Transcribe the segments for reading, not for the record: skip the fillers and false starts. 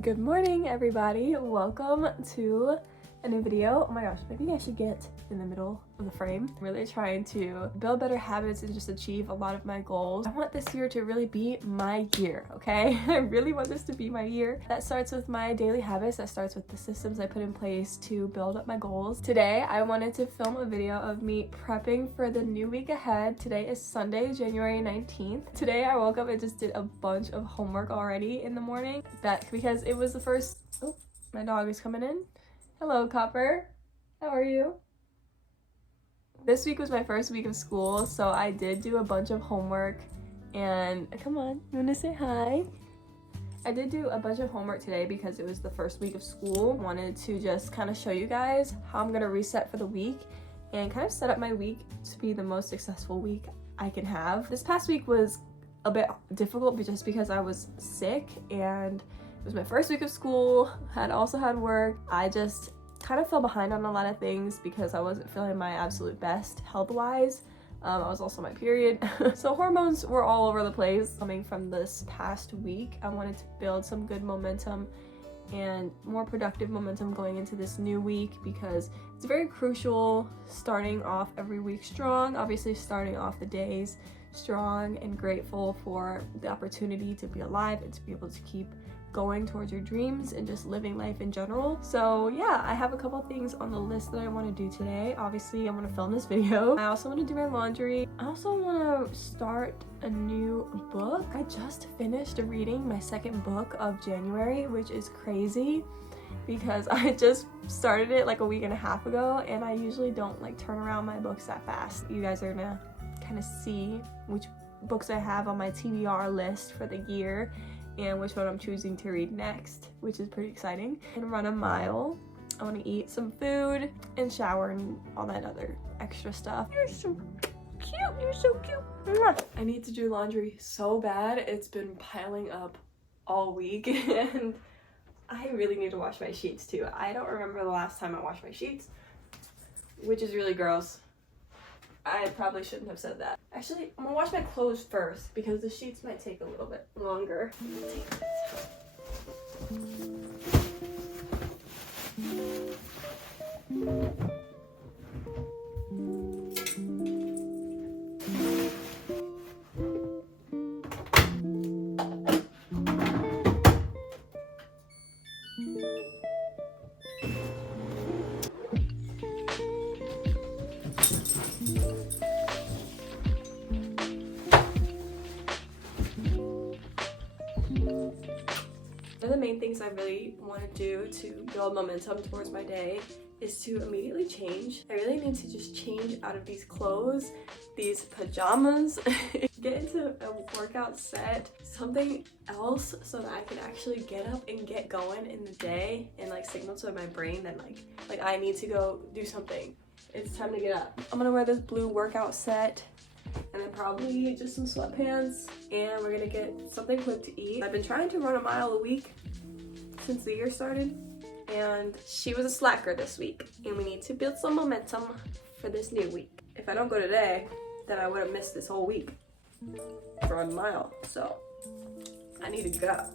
Good morning, everybody. Welcome to a new video. Oh my gosh, maybe I should get in the middle of the frame. I'm really trying to build better habits and just achieve a lot of my goals. I want this year to really be my year, okay? I really want this to be my year. That starts with my daily habits. That starts with the systems I put in place to build up my goals. Today, I wanted to film a video of me prepping for the new week ahead. Today is Sunday, January 19th. Today, I woke up and just did a bunch of homework already in the morning. Because it was the first... Oh, my dog is coming in. Hello, Copper. How are you? This week was my first week of school, so I did do a bunch of homework. And come on, you wanna say hi? I did do a bunch of homework today because it was the first week of school. Wanted to just kind of show you guys how I'm gonna reset for the week and kind of set up my week to be the most successful week I can have. This past week was a bit difficult just because I was sick and it was my first week of school, had also had work. I just kind of fell behind on a lot of things because I wasn't feeling my absolute best health-wise. I was also on my period. So hormones were all over the place. Coming from this past week, I wanted to build some good momentum and more productive momentum going into this new week because it's very crucial starting off every week strong. Obviously starting off the days strong and grateful for the opportunity to be alive and to be able to keep going towards your dreams and just living life in general. So yeah, I have a couple things on the list that I want to do today. Obviously, I'm going to film this video. I also want to do my laundry. I also want to start a new book. I just finished reading my second book of January, which is crazy because I just started it like a week and a half ago and I usually don't like turn around my books that fast. You guys are gonna kind of see which books I have on my TBR list for the year and which one I'm choosing to read next, which is pretty exciting. And run a mile. I want to eat some food and shower and all that other extra stuff. You're so cute. You're so cute. I need to do laundry so bad. It's been piling up all week and I really need to wash my sheets too. I don't remember the last time I washed my sheets, which is really gross. I probably shouldn't have said that. Actually, I'm gonna wash my clothes first because the sheets might take a little bit longer. One of the main things I really want to do to build momentum towards my day is to immediately change. I really need to just change out of these clothes, these pajamas, get into a workout set, something else so that I can actually get up and get going in the day and like signal to my brain that like I need to go do something. It's time to get up. I'm gonna wear this blue workout set and then probably just some sweatpants and we're gonna get something quick to eat. I've been trying to run a mile a week since the year started and she was a slacker this week and we need to build some momentum for this new week. If I don't go today, then I would have missed this whole week for a mile, so I need to go.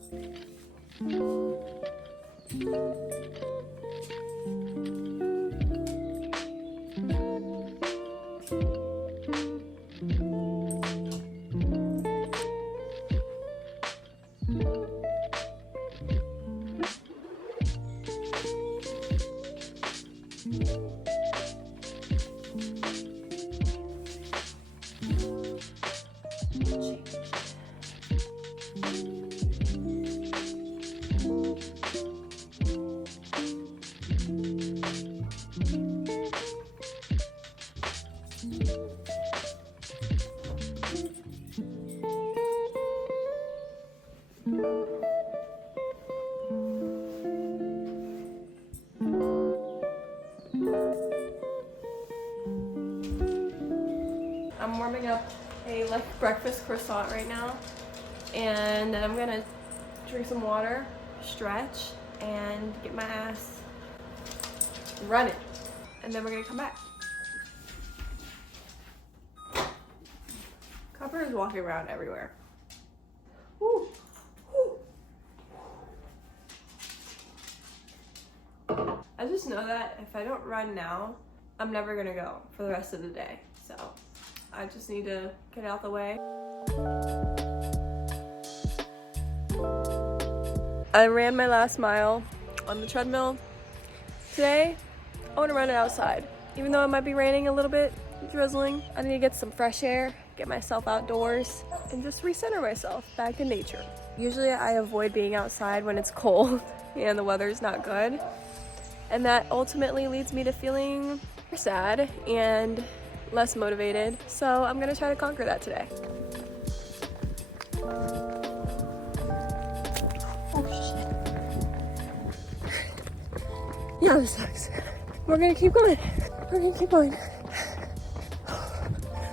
I'm warming up a breakfast croissant right now, and then I'm gonna drink some water, stretch, and get my ass running. And then we're gonna come back. Copper is walking around everywhere. Woo. Woo. I just know that if I don't run now, I'm never gonna go for the rest of the day. So I just need to get out the way. I ran my last mile on the treadmill. Today, I want to run it outside. Even though it might be raining a little bit, drizzling, I need to get some fresh air, get myself outdoors, and just recenter myself back in nature. Usually I avoid being outside when it's cold and the weather is not good. And that ultimately leads me to feeling sad and less motivated. So I'm gonna try to conquer that today. Yeah, this sucks. We're gonna keep going. We're gonna keep going.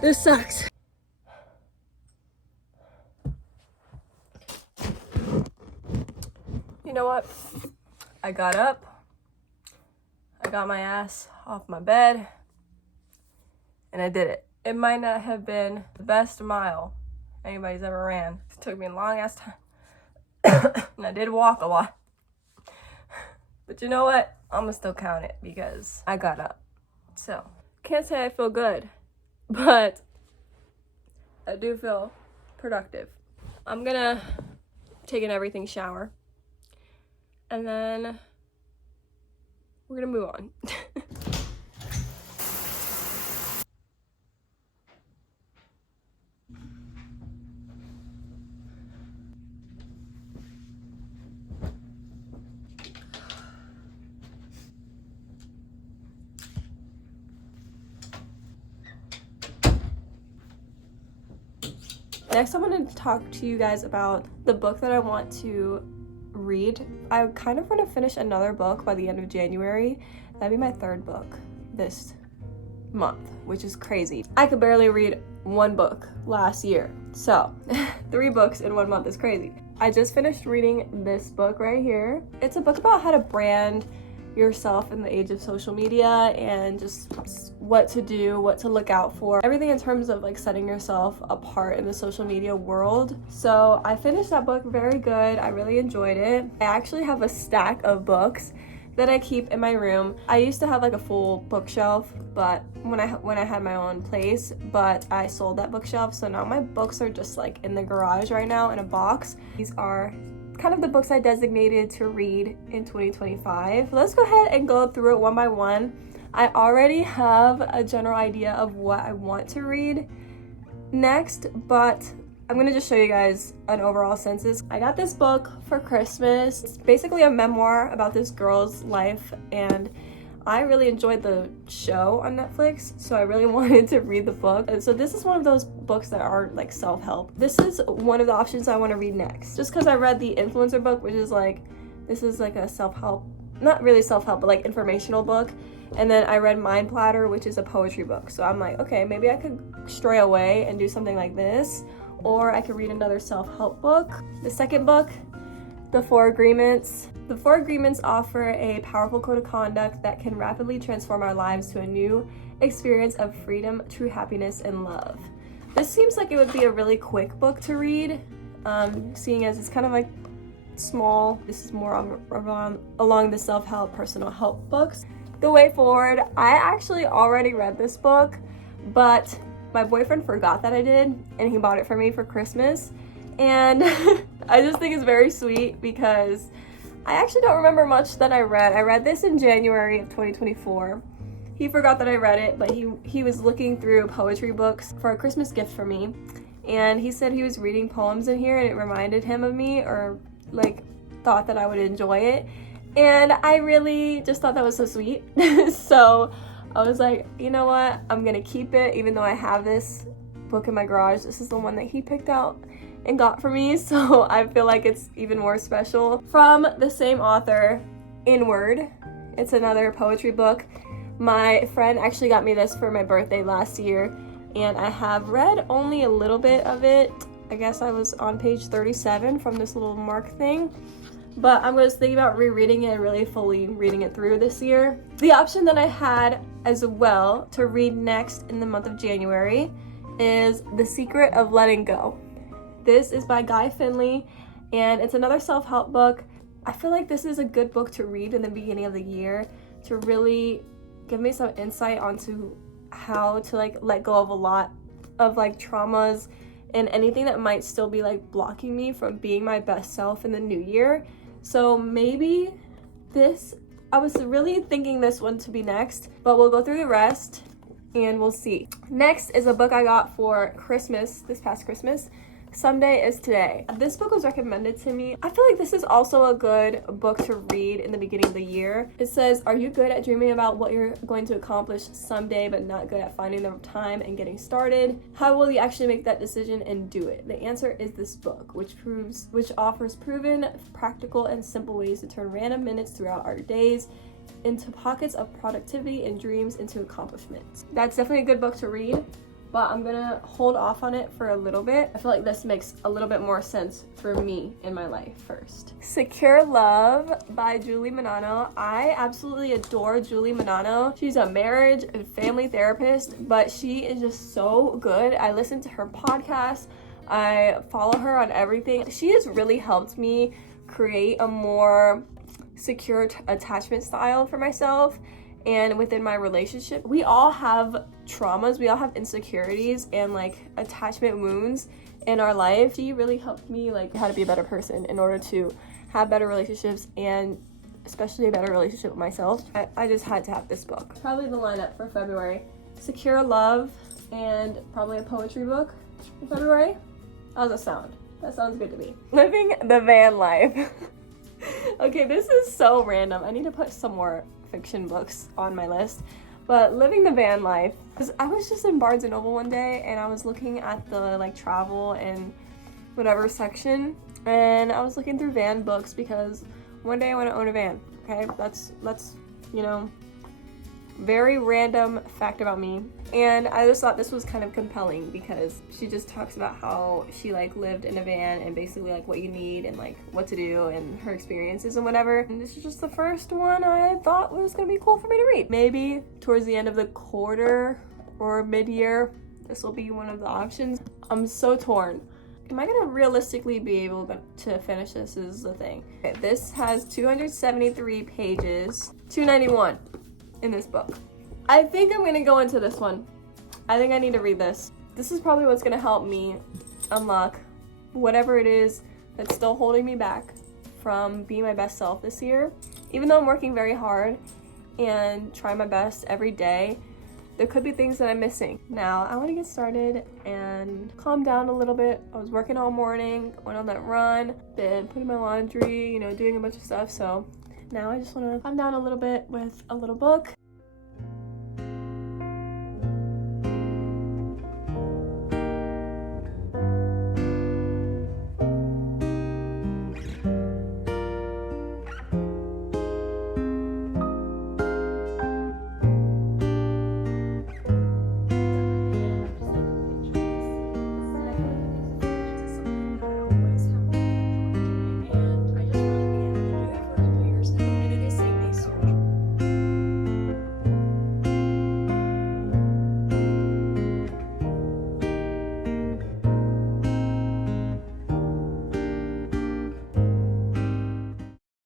This sucks. You know what? I got up. I got my ass off my bed. And I did it. It might not have been the best mile anybody's ever ran. It took me a long ass time. And I did walk a lot. But you know what? I'm gonna still count it because I got up. So, can't say I feel good, but I do feel productive. I'm gonna take an everything shower and then we're gonna move on. Next, I wanted to talk to you guys about the book that I want to read. I kind of want to finish another book by the end of January. That'd be my third book this month, which is crazy. I could barely read one book last year. So 3 books in 1 month is crazy. I just finished reading this book right here. It's a book about how to brand yourself in the age of social media and just what to do, what to look out for, everything in terms of like setting yourself apart in the social media world. So I finished that book, very good. I really enjoyed it. I actually have a stack of books that I keep in my room. I used to have like a full bookshelf, but when I had my own place, but I sold that bookshelf, so now my books are just like in the garage right now in a box. These are kind of the books I designated to read in 2025. Let's go ahead and go through it one by one. I already have a general idea of what I want to read next, but I'm gonna just show you guys an overall census. I got this book for Christmas. It's basically a memoir about this girl's life, and I really enjoyed the show on Netflix, so I really wanted to read the book. And so this is one of those books that aren't like self-help. This is one of the options I want to read next. Just because I read the influencer book, which is like, this is like a self-help, not really self-help, but like informational book. And then I read Mind Platter, which is a poetry book. So I'm like, okay, maybe I could stray away and do something like this, or I could read another self-help book. The second book, The 4 Agreements. The 4 Agreements offer a powerful code of conduct that can rapidly transform our lives to a new experience of freedom, true happiness, and love. This seems like it would be a really quick book to read, seeing as it's kind of like small. This is more along the self-help, personal help books. The Way Forward. I actually already read this book, but my boyfriend forgot that I did, and he bought it for me for Christmas. And I just think it's very sweet because I actually don't remember much that I read. I read this in January of 2024. He forgot that I read it, but he was looking through poetry books for a Christmas gift for me. And he said he was reading poems in here and it reminded him of me, or like thought that I would enjoy it. And I really just thought that was so sweet. So I was like, you know what? I'm gonna keep it, even though I have this book in my garage. This is the one that he picked out and got for me, so I feel like it's even more special. From the same author, Inward. It's another poetry book. My friend actually got me this for my birthday last year, and I have read only a little bit of it. I guess I was on page 37 from this little mark thing, but I was thinking about rereading it and really fully reading it through this year. The option that I had as well to read next in the month of January is The Secret of Letting Go. This is by Guy Finley, and it's another self-help book. I feel like this is a good book to read in the beginning of the year to really give me some insight onto how to like let go of a lot of like traumas and anything that might still be like blocking me from being my best self in the new year. So maybe I was really thinking this one to be next, but we'll go through the rest and we'll see. Next is a book I got for Christmas, this past Christmas. Someday is Today. This book was recommended to me. I feel like this is also a good book to read in the beginning of the year. It says, are you good at dreaming about what you're going to accomplish someday, but not good at finding the time and getting started? How will you actually make that decision and do it? The answer is this book, which offers proven, practical, and simple ways to turn random minutes throughout our days into pockets of productivity and dreams into accomplishments. That's definitely a good book to read, but I'm gonna hold off on it for a little bit. I feel like this makes a little bit more sense for me in my life first. Secure Love by Julie Manano. I absolutely adore Julie Manano. She's a marriage and family therapist, but she is just so good. I listen to her podcast. I follow her on everything. She has really helped me create a more secure attachment style for myself and within my relationship. We all have traumas, we all have insecurities and like attachment wounds in our life. She really helped me like how to be a better person in order to have better relationships, and especially a better relationship with myself. I just had to have this book. Probably the lineup for February: Secure Love and probably a poetry book in February. How does that sound? That sounds good to me. Living the Van Life. Okay, this is so random. I need to put some more fiction books on my list. But Living the Van Life, because I was just in Barnes & Noble one day and I was looking at the like travel and whatever section, and I was looking through van books because one day I want to own a van. Okay, that's you know, very random fact about me. And I just thought this was kind of compelling because she just talks about how she like lived in a van and basically like what you need and like what to do and her experiences and whatever. And this is just the first one I thought was gonna be cool for me to read. Maybe towards the end of the quarter or mid-year, this will be one of the options. I'm so torn. Am I gonna realistically be able to finish this is the thing. Okay, this has 273 pages, 291 in this book. I think I'm gonna go into this one. I think I need to read this. This is probably what's gonna help me unlock whatever it is that's still holding me back from being my best self this year. Even though I'm working very hard and trying my best every day, there could be things that I'm missing. Now, I wanna get started and calm down a little bit. I was working all morning, went on that run, been putting my laundry, you know, doing a bunch of stuff. So now I just wanna calm down a little bit with a little book